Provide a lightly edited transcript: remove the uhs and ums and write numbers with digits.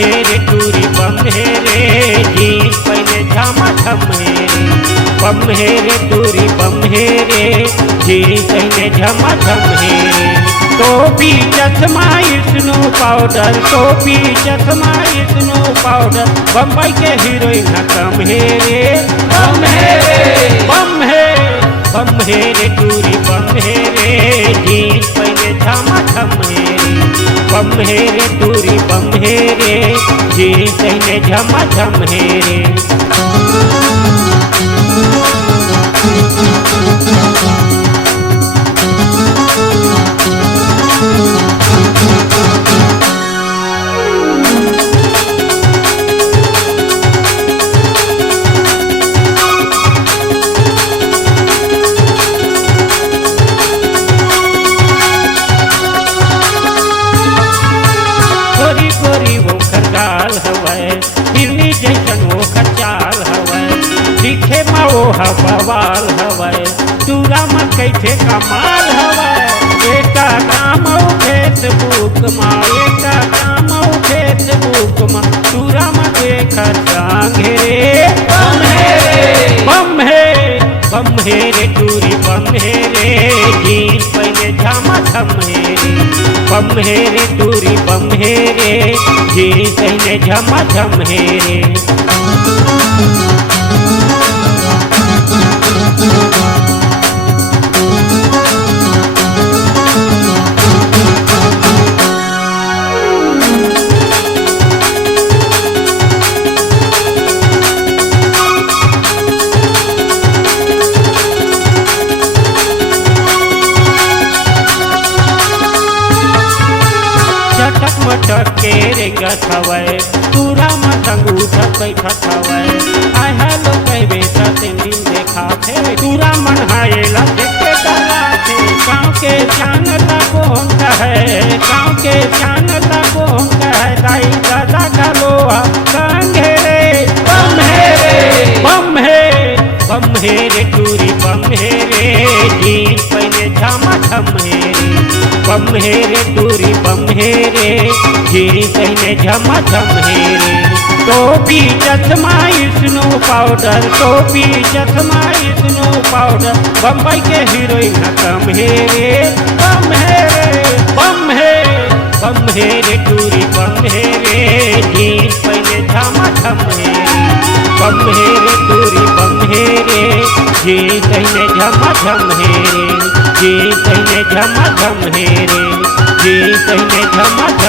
हेरे टूरी बम हेरे जीन्स पहने झमाझम हेरे बम हेरे टूरी बम हेरे जीन्स पहने झमाझम हेरे टोपी चश्मा स्नो पाउडर टोपी चश्मा स्नो पाउडर बम्बई के हीरोइन कम हेरे बम हेरे बम हेरे बम हेरे टूरी बम हेरे जीन्स पहने झमाझम हेरे बम हेरे टूरी बम हेरे जीन्स पहने झमाझम हेरे गोरी वो खरगाल हवै हिरनी जैसन वो खचाल हवै दिखे मा वो बवाल हवै चूरा में कैसे कमाल हवै एका काम फेसबुक मा एका काम फेसबुक मा चूरा में देख जांगे बम हेरे बम हेरे बम हेरे टूरी बम हेरे जीन्स पहने झमाझम हेरे बम हेरे टूरी बम हेरे जीन्स पहने झमाझम हेरे चटक मटक के रेंगत हवै पूरा मतंग उठत बैठत हवै आय हेलो कहबे त दिन देखा थे पूरा मन हायला देखे डरा थे गाँव के जानता कौन कहे गाँव के जानता कौन कहे दाई दादा का लोहा संगे रे बम हेरे बम हेरे बम हेरे टूरी बम हेरे जीन्स पहने झमाझम हेरे बम हेरे टूरी बम हेरे जीन्स पहने झमाझम हेरे टोपी चश्मा स्नो पाउडर टोपी चश्मा स्नो पाउडर बम्बई के हीरोइन कम हेरे बम हेरे बम हेरे बम हेरे टूरी बम हेरे जीन्स पहने झमाझम हेरे बम हेरे टूरी बम हेरे जीन्स पहने झमाझम हेरे जीन्स पहने झमाझम हेरे जीन्स पहने झमाझम